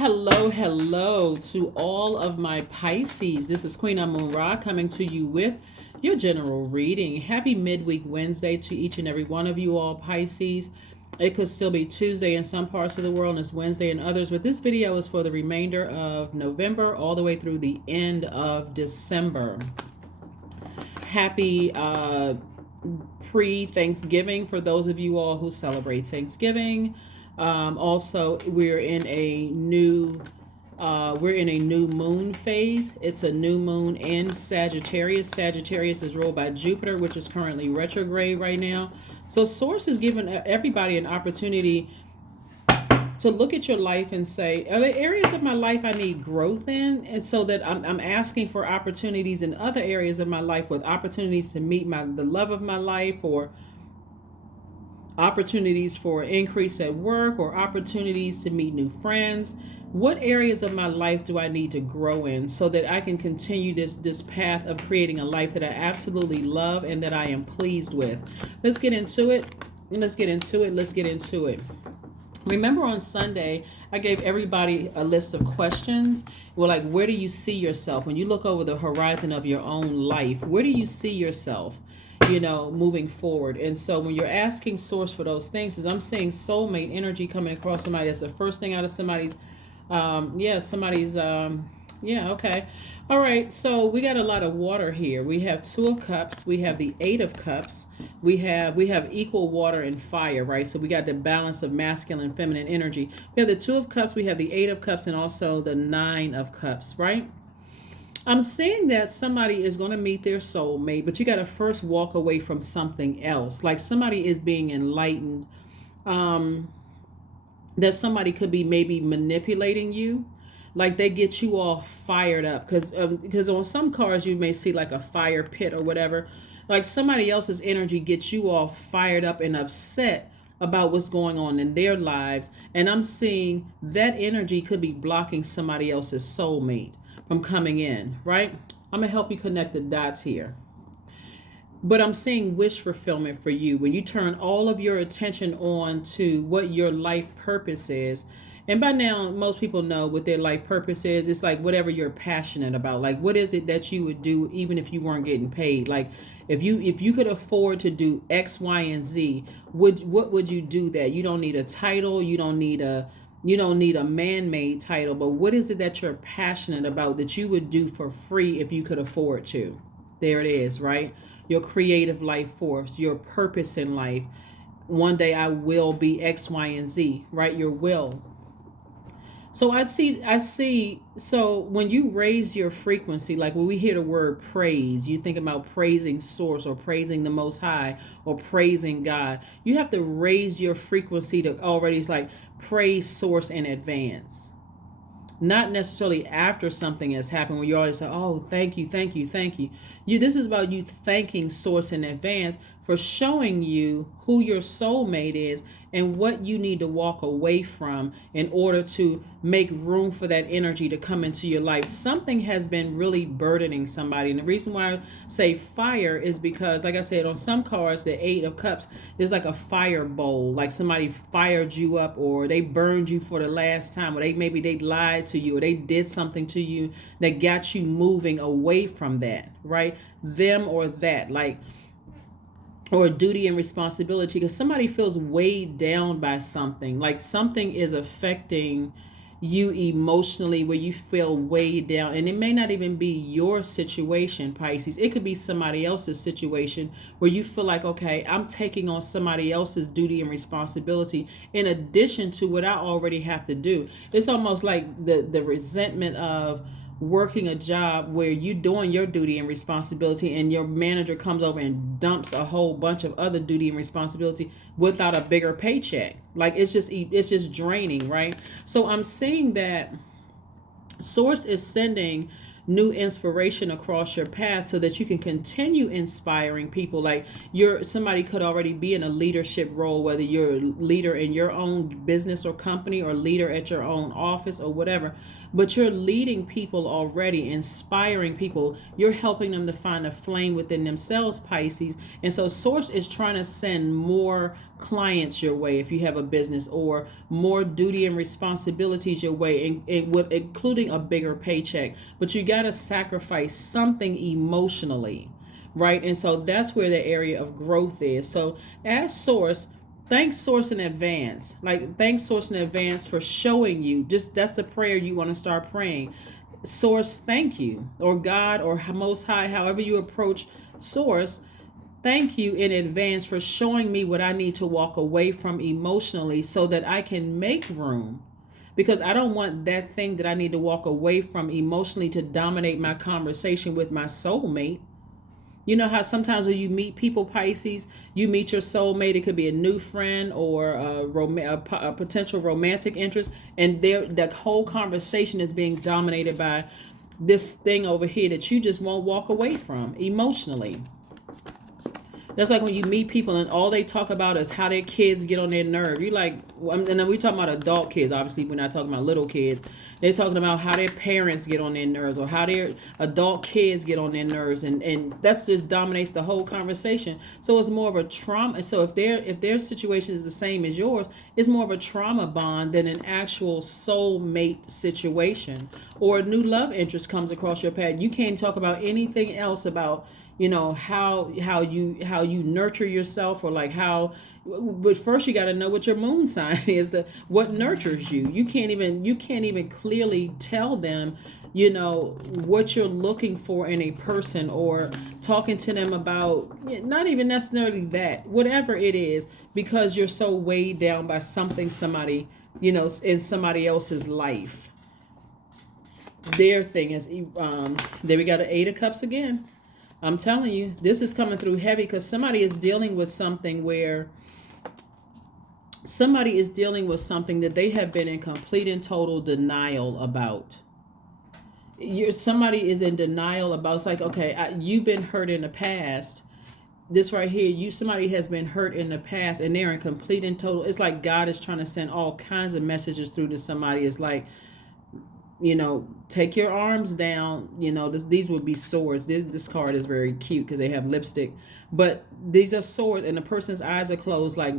Hello to all of my Pisces. This is Queen Amun Ra coming to you with your general reading. Happy midweek Wednesday to each and every one of you all Pisces. It could still be Tuesday in some parts of the world and it's Wednesday in others, but this video is for the remainder of November all the way through the end of December. Happy pre-Thanksgiving for those of you all who celebrate Thanksgiving. Also, we're in a new moon phase. It's a new moon in Sagittarius. Sagittarius is ruled by Jupiter, which is currently retrograde right now. So Source is giving everybody an opportunity to look at your life and say, are there areas of my life I need growth in? And so that I'm asking for opportunities in other areas of my life, with opportunities to meet the love of my life, or opportunities for increase at work, or opportunities to meet new friends. What areas of my life do I need to grow in so that I can continue this path of creating a life that I absolutely love and that I am pleased with? Let's get into it. Remember on Sunday, I gave everybody a list of questions. Well, like, where do you see yourself? When you look over the horizon of your own life, where do you see yourself, moving forward? And so when you're asking Source for those things, is I'm seeing soulmate energy coming across somebody. That's the first thing out of somebody's, okay. All right, so we got a lot of water here. We have Two of Cups. We have the Eight of Cups. We have equal water and fire, right? So we got the balance of masculine and feminine energy. We have the Two of Cups. We have the Eight of Cups, and also the Nine of Cups, right? I'm saying that somebody is going to meet their soulmate, but you got to first walk away from something else. Like somebody is being enlightened, that somebody could be maybe manipulating you. Like they get you all fired up because on some cards you may see like a fire pit or whatever. Like somebody else's energy gets you all fired up and upset about what's going on in their lives. And I'm seeing that energy could be blocking somebody else's soulmate from coming in, right? I'm going to help you connect the dots here. But I'm seeing wish fulfillment for you. When you turn all of your attention on to what your life purpose is. And by now, most people know what their life purpose is. It's like whatever you're passionate about. Like, what is it that you would do even if you weren't getting paid? Like, if you could afford to do X, Y, and Z, what would you do that? You don't need a title. You don't need a man-made title. But what is it that you're passionate about that you would do for free if you could afford to? There it is, right? Your creative life force, your purpose in life. One day I will be X, Y, and Z, right? Your will. So I see, so when you raise your frequency, like when we hear the word praise, you think about praising Source or praising the Most High or praising God. You have to raise your frequency to already, it's like praise Source in advance. Not necessarily after something has happened where you always say, oh, thank you. This is about you thanking Source in advance for showing you who your soulmate is and what you need to walk away from in order to make room for that energy to come into your life. Something has been really burdening somebody. And the reason why I say fire is because, like I said, on some cards, the Eight of Cups is like a fire bowl. Like somebody fired you up, or they burned you for the last time, or maybe they lied to you, or they did something to you that got you moving away from that, right? Them or that, like, or duty and responsibility, because somebody feels weighed down by something. Like something is affecting you emotionally where you feel weighed down. And it may not even be your situation, Pisces. It could be somebody else's situation where you feel like, okay, I'm taking on somebody else's duty and responsibility in addition to what I already have to do. It's almost like the resentment of working a job where you're doing your duty and responsibility and your manager comes over and dumps a whole bunch of other duty and responsibility without a bigger paycheck. Like it's just draining, right? So I'm seeing that Source is sending new inspiration across your path so that you can continue inspiring people. Like somebody could already be in a leadership role, whether you're a leader in your own business or company or leader at your own office or whatever, but you're leading people already, inspiring people. You're helping them to find a flame within themselves, Pisces. And so Source is trying to send more clients your way if you have a business, or more duty and responsibilities your way, including a bigger paycheck. But you got to sacrifice something emotionally, right? And so that's where the area of growth is. So as Source, thank Source in advance. Like, thank Source in advance for showing you. Just, that's the prayer you want to start praying. Source, thank you. Or God, or Most High, however you approach Source, thank you in advance for showing me what I need to walk away from emotionally so that I can make room. Because I don't want that thing that I need to walk away from emotionally to dominate my conversation with my soulmate. You know how sometimes when you meet people, Pisces, you meet your soulmate. It could be a new friend or a potential romantic interest, and that whole conversation is being dominated by this thing over here that you just won't walk away from emotionally. That's like when you meet people and all they talk about is how their kids get on their nerve. You're like, and then we talking about adult kids. Obviously, we're not talking about little kids. They're talking about how their parents get on their nerves, or how their adult kids get on their nerves, and that's just dominates the whole conversation. So it's more of a trauma. So if their situation is the same as yours, it's more of a trauma bond than an actual soulmate situation, or a new love interest comes across your path. You can't talk about anything else about, you know, how you nurture yourself, or like how. But first you got to know what your moon sign is, what nurtures you. You can't even clearly tell them, you know, what you're looking for in a person, or talking to them about, not even necessarily that, whatever it is, because you're so weighed down by somebody, you know, in somebody else's life. Their thing is, there we got the 8 of Cups again. I'm telling you, this is coming through heavy, because somebody is dealing with something that they have been in complete and total denial about. Somebody is in denial about. It's like, okay, you've been hurt in the past. This right here, somebody has been hurt in the past, and they're in complete and total. It's like God is trying to send all kinds of messages through to somebody. It's like, you know, take your arms down. You know, these would be swords. This card is very cute because they have lipstick, but these are swords, and the person's eyes are closed, like,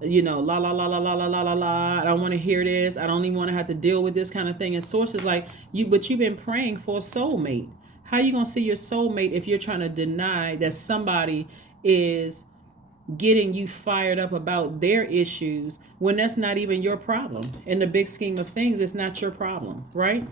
you know, la la la la la la la la la. I don't want to hear this. I don't even want to have to deal with this kind of thing. And Source is like, but you've been praying for a soulmate. How are you gonna see your soulmate if you're trying to deny that somebody is getting you fired up about their issues, when that's not even your problem? In the big scheme of things, it's not your problem, right?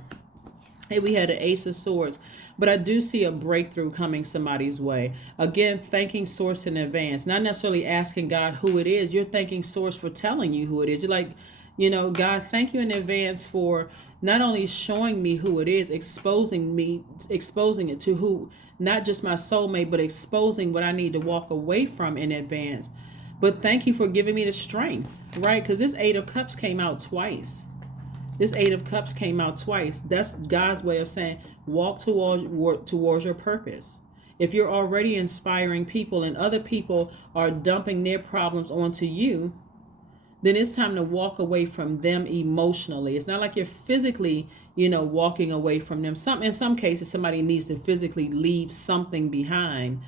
Hey, we had an Ace of Swords, but I do see a breakthrough coming somebody's way. Again, thanking Source in advance, not necessarily asking God who it is. You're thanking Source for telling you who it is. You're like, you know, God, thank you in advance for not only showing me who it is, exposing it to who, not just my soulmate, but exposing what I need to walk away from in advance. But thank you for giving me the strength, right? Because this 8 of Cups came out twice. This 8 of Cups came out twice. That's God's way of saying, walk towards your purpose. If you're already inspiring people and other people are dumping their problems onto you, then it's time to walk away from them emotionally. It's not like you're physically, you know, walking away from them. In some cases, somebody needs to physically leave something behind.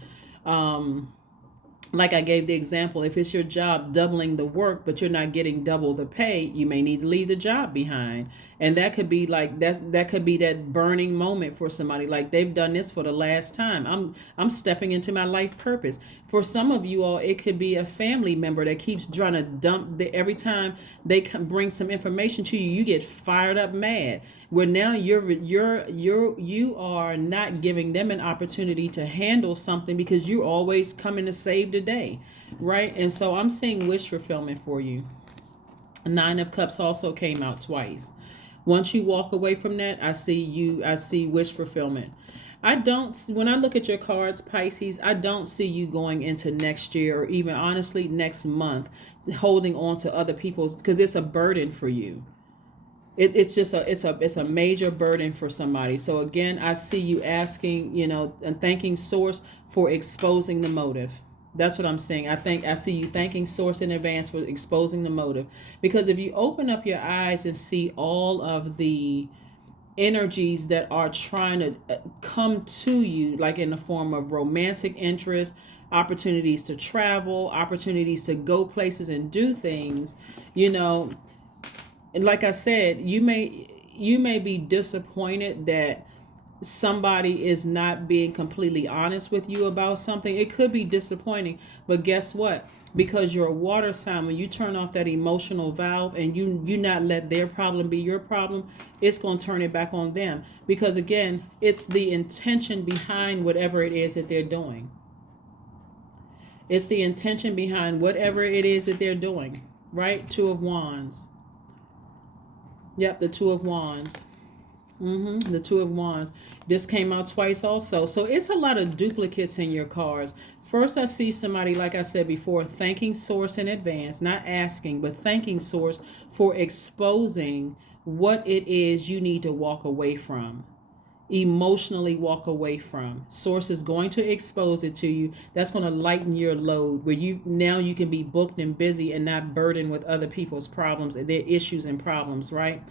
Like I gave the example, if it's your job doubling the work, but you're not getting double the pay, you may need to leave the job behind. And that could be like, that could be that burning moment for somebody. Like, they've done this for the last time. I'm stepping into my life purpose. For some of you all, it could be a family member that keeps trying to dump every time they bring some information to you, you get fired up mad. Where now you are not giving them an opportunity to handle something because you're always coming to save the day, right? And so I'm seeing wish fulfillment for you. 9 of Cups also came out twice. Once you walk away from that, I see wish fulfillment. When I look at your cards, Pisces, I don't see you going into next year, or even honestly next month, holding on to other people's, because it's a burden for you. It's a major burden for somebody. So again, I see you asking, you know, and thanking Source for exposing the motive. That's what I'm saying. I see you thanking Source in advance for exposing the motive. Because if you open up your eyes and see all of the energies that are trying to come to you, like in the form of romantic interest, opportunities to travel, opportunities to go places and do things, you know. And like I said, you may be disappointed that somebody is not being completely honest with you about something. It could be disappointing, but guess what? Because you're a water sign, when you turn off that emotional valve and you not let their problem be your problem, it's going to turn it back on them. Because again, it's the intention behind whatever it is that they're doing. It's the intention behind whatever it is that they're doing, right? Two of Wands. Yep, the Two of Wands. The Two of Wands. This came out twice also. So it's a lot of duplicates in your cards. First, I see somebody, like I said before, thanking Source in advance, not asking, but thanking Source for exposing what it is you need to walk away from. Emotionally walk away from. Source is going to expose it to you. That's going to lighten your load, where you can be booked and busy and not burdened with other people's problems and their issues and problems, right?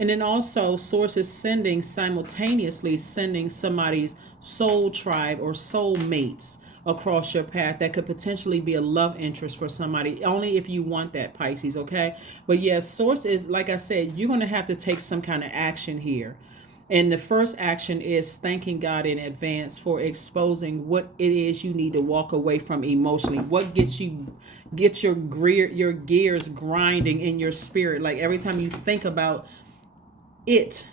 And then also, Source is simultaneously sending somebody's soul tribe or soul mates across your path that could potentially be a love interest for somebody, only if you want that, Pisces, okay? But yes, Source is, like I said, you're going to have to take some kind of action here. And the first action is thanking God in advance for exposing what it is you need to walk away from emotionally. What gets your gears grinding in your spirit. Like every time you think about it,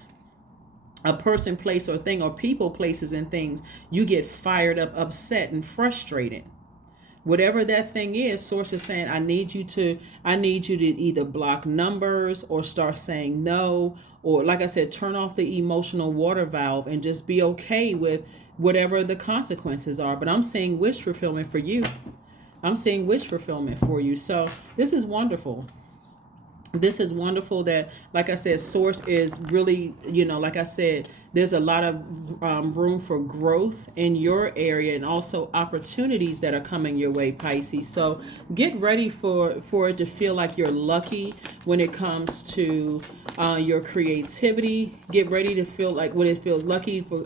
a person, place, or thing, or people, places, and things, you get fired up, upset, and frustrated. Whatever that thing is, Source is saying, I need you to either block numbers or start saying no, or like I said, turn off the emotional water valve and just be okay with whatever the consequences are. But I'm seeing wish fulfillment for you. I'm seeing wish fulfillment for you. So this is wonderful. This is wonderful that, like I said, Source is really, like I said, there's a lot of room for growth in your area, and also opportunities that are coming your way, Pisces. So get ready for it to feel like you're lucky when it comes to your creativity. Get ready to feel like when it feels lucky for,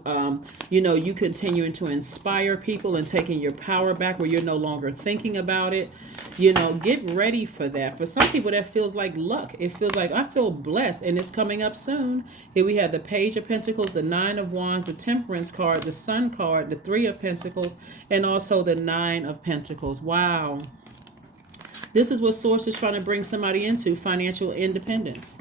you continuing to inspire people and taking your power back where you're no longer thinking about it. Get ready for that. For some people, that feels like luck. It feels like, I feel blessed, and it's coming up soon. Here we have the Page of Pentacles, the Nine of Wands, the Temperance card, the Sun card, the Three of Pentacles, and also the Nine of Pentacles. Wow. This is what Source is trying to bring somebody into, financial independence.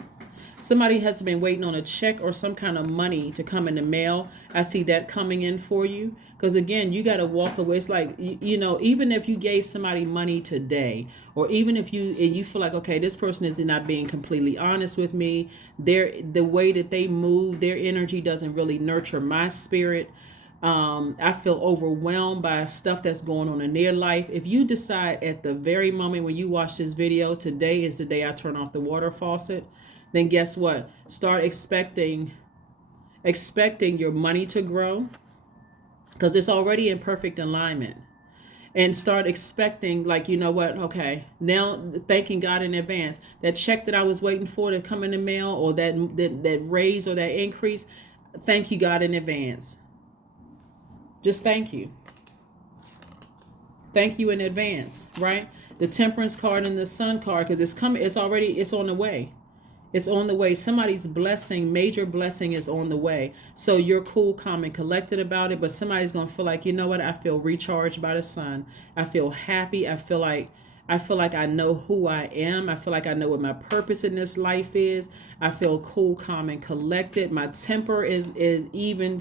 Somebody has been waiting on a check or some kind of money to come in the mail. I see that coming in for you. Because again, you got to walk away. It's like, even if you gave somebody money today, or even if you feel like, okay, this person is not being completely honest with me. The way that they move, their energy doesn't really nurture my spirit. I feel overwhelmed by stuff that's going on in their life. If you decide at the very moment when you watch this video, today is the day I turn off the water faucet, then guess what? Start expecting your money to grow, because it's already in perfect alignment. And start expecting, like, you know what? Okay, now thanking God in advance. That check that I was waiting for to come in the mail, or that raise or that increase, thank you, God, in advance. Just thank you. Thank you in advance, right? The Temperance card and the Sun card, because it's coming. It's on the way. It's on the way. Somebody's blessing, major blessing, is on the way. So you're cool, calm, and collected about it. But somebody's going to feel like, you know what? I feel recharged by the sun. I feel happy. I feel like I know who I am. I feel like I know what my purpose in this life is. I feel cool, calm, and collected. My temper is even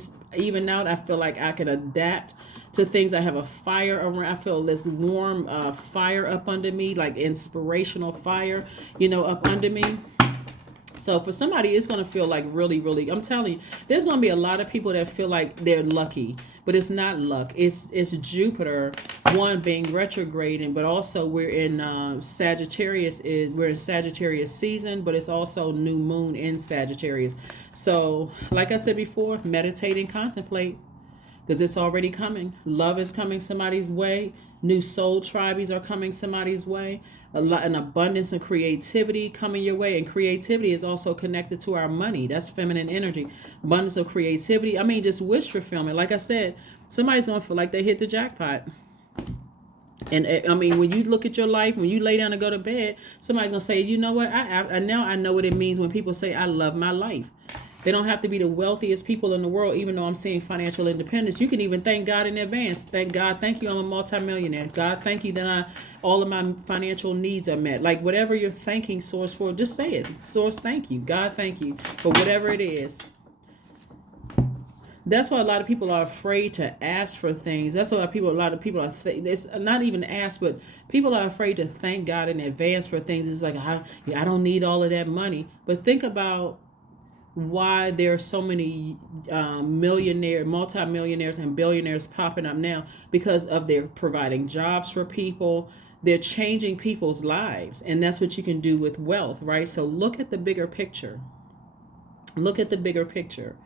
out. I feel like I can adapt to things. I have a fire around. I feel this warm fire up under me, like inspirational fire, up under me. So for somebody, it's going to feel like really, really, I'm telling you, there's going to be a lot of people that feel like they're lucky, but it's not luck. It's Jupiter, one, being retrograding, but also we're in Sagittarius season, but it's also new moon in Sagittarius. So like I said before, meditate and contemplate, because it's already coming. Love is coming somebody's way. New soul tribes are coming somebody's way. an abundance of creativity coming your way. And creativity is also connected to our money. That's feminine energy. Abundance of creativity. I mean, just wish fulfillment. Like I said, somebody's going to feel like they hit the jackpot. And I mean, when you look at your life, when you lay down and go to bed, somebody's going to say, you know what? I now I know what it means when people say, I love my life. They don't have to be the wealthiest people in the world, even though I'm seeing financial independence. You can even thank God in advance. Thank God, thank you, I'm a multimillionaire. God, thank you that all of my financial needs are met. Like whatever you're thanking Source for, just say it. Source, thank you. God, thank you for whatever it is. That's why a lot of people are afraid to ask for things. That's why a lot of people are. It's not even ask, but people are afraid to thank God in advance for things. It's like I don't need all of that money. But think about why there are so many multimillionaires and billionaires popping up now, because of their providing jobs for people. They're changing people's lives, and that's what you can do with wealth, right? So look at the bigger picture. Look at the bigger picture.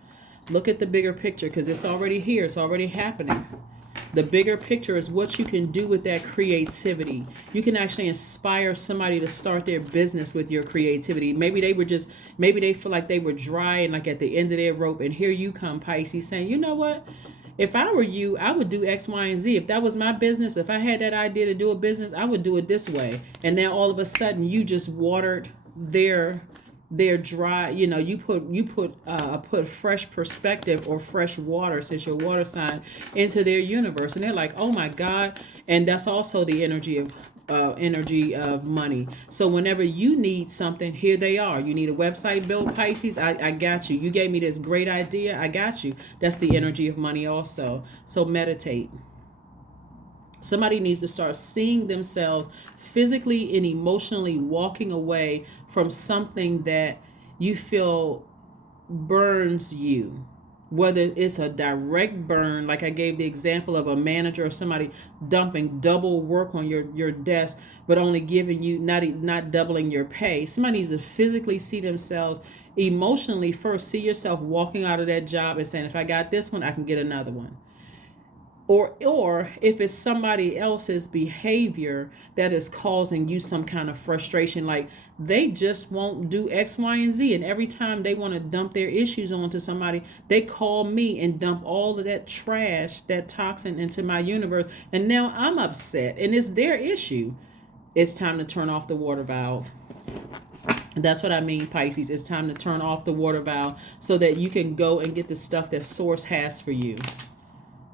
Look at the bigger picture, because it's already here. It's already happening. The bigger picture is what you can do with that creativity. You can actually inspire somebody to start their business with your creativity. Maybe they feel like they were dry and like at the end of their rope. And here you come, Pisces, saying, you know what? If I were you, I would do X, Y, and Z. If that was my business, if I had that idea to do a business, I would do it this way. And now all of a sudden you just watered their dry, you put fresh perspective or fresh water, since your water sign, into their universe, and they're like, oh my God. And that's also the energy of money. So whenever you need something, here they are. You need a website built, Pisces, I got you. You gave me this great idea, I got you. That's the energy of money also. So meditate. Somebody needs to start seeing themselves physically and emotionally walking away from something that you feel burns you. Whether it's a direct burn, like I gave the example of a manager or somebody dumping double work on your desk, but only giving you, not doubling your pay. Somebody needs to physically see themselves. Emotionally first, see yourself walking out of that job and saying, if I got this one, I can get another one. Or if it's somebody else's behavior that is causing you some kind of frustration, like they just won't do X, Y, and Z. And every time they want to dump their issues onto somebody, they call me and dump all of that trash, that toxin into my universe. And now I'm upset and it's their issue. It's time to turn off the water valve. That's what I mean, Pisces. It's time to turn off the water valve so that you can go and get the stuff that Source has for you.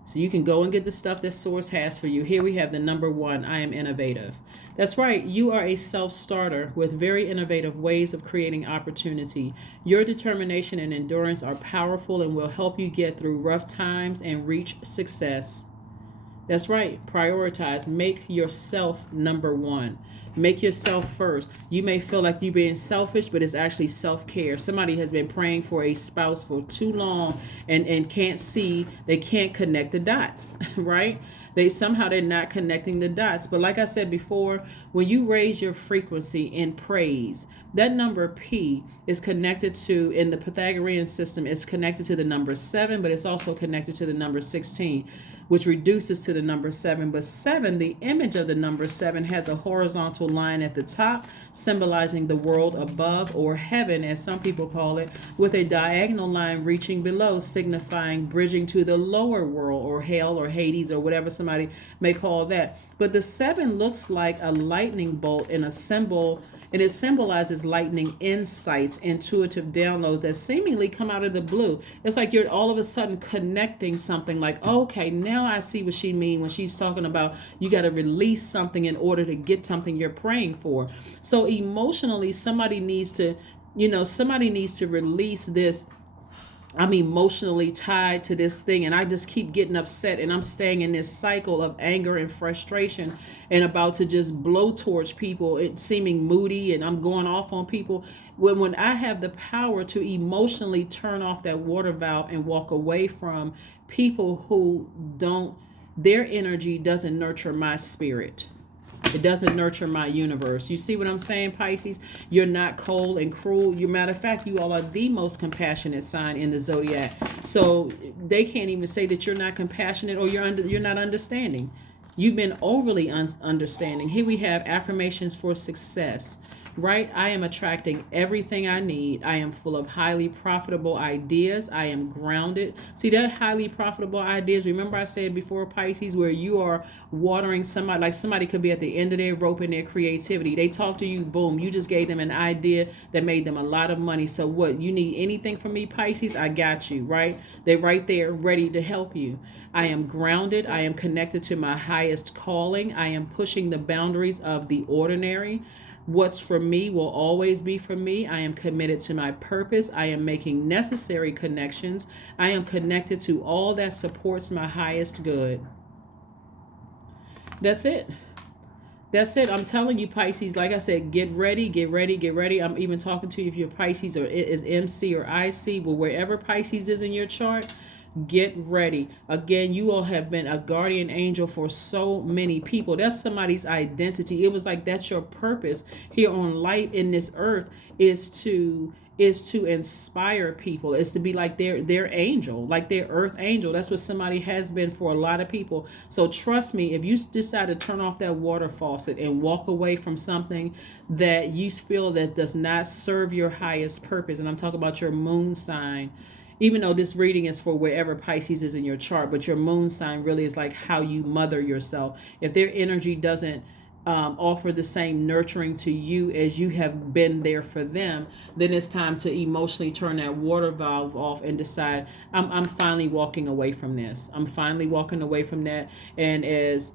So you can go and get the stuff that Source has for you. Here we have the number 1, I am innovative. That's right. You are a self-starter with very innovative ways of creating opportunity. Your determination and endurance are powerful and will help you get through rough times and reach success. That's right. Prioritize. Make yourself number 1. Make yourself first. You may feel like you're being selfish, but it's actually self-care. Somebody has been praying for a spouse for too long and they can't connect the dots, right? They're not connecting the dots. But like I said before, when you raise your frequency in praise, that number P is connected to, in the Pythagorean system, it's connected to the number 7, but it's also connected to the number 16, which reduces to the number 7. But 7, the image of the number 7, has a horizontal line at the top, symbolizing the world above, or heaven, as some people call it, with a diagonal line reaching below, signifying bridging to the lower world, or hell, or Hades, or whatever somebody may call that. But the 7 looks like a lightning bolt in a symbol, and it symbolizes lightning insights, intuitive downloads that seemingly come out of the blue. It's like you're all of a sudden connecting something, like, okay, now I see what she means when she's talking about you got to release something in order to get something you're praying for. So emotionally, somebody needs to release this. I'm emotionally tied to this thing, and I just keep getting upset, and I'm staying in this cycle of anger and frustration and about to just blow towards people, it seeming moody, and I'm going off on people. When I have the power to emotionally turn off that water valve and walk away from people who their energy doesn't nurture my spirit. It doesn't nurture my universe. You see what I'm saying, Pisces? You're not cold and cruel. Matter of fact, you all are the most compassionate sign in the Zodiac. So they can't even say that you're not compassionate or you're not understanding. You've been overly understanding. Here we have affirmations for success, right? I am attracting everything I need. I am full of highly profitable ideas. I am grounded. See that highly profitable ideas? Remember I said before, Pisces, where you are watering somebody, like somebody could be at the end of their rope in their creativity. They talk to you, boom, you just gave them an idea that made them a lot of money. So what? You need anything from me, Pisces? I got you, right? They're right there ready to help you. I am grounded. I am connected to my highest calling. I am pushing the boundaries of the ordinary. What's for me will always be for me. I am committed to my purpose. I am making necessary connections. I am connected to all that supports my highest good. That's it. That's it. I'm telling you, Pisces, like I said, get ready, get ready, get ready. I'm even talking to you if you're Pisces or it is MC or IC, but wherever Pisces is in your chart, get ready. Again, you all have been a guardian angel for so many people. That's somebody's identity. It was like that's your purpose here on life in this earth is to inspire people, is to be like their angel, like their earth angel. That's what somebody has been for a lot of people. So trust me, if you decide to turn off that water faucet and walk away from something that you feel that does not serve your highest purpose, and I'm talking about your moon sign, even though this reading is for wherever Pisces is in your chart, but your moon sign really is like how you mother yourself. If their energy doesn't offer the same nurturing to you as you have been there for them, then it's time to emotionally turn that water valve off and decide, I'm finally walking away from this. I'm finally walking away from that. And as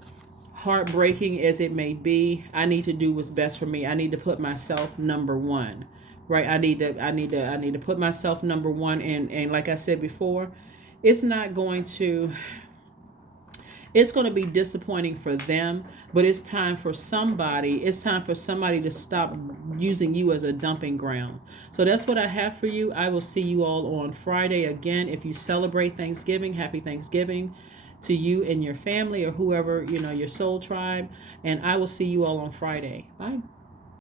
heartbreaking as it may be, I need to do what's best for me. I need to put myself number one. Right? I need to put myself number one. And like I said before, it's not going to it's going to be disappointing for them, but it's time for somebody to stop using you as a dumping ground. So that's what I have for you. I will see you all on Friday. Again, if you celebrate Thanksgiving, happy Thanksgiving to you and your family or whoever, your soul tribe. And I will see you all on Friday. Bye.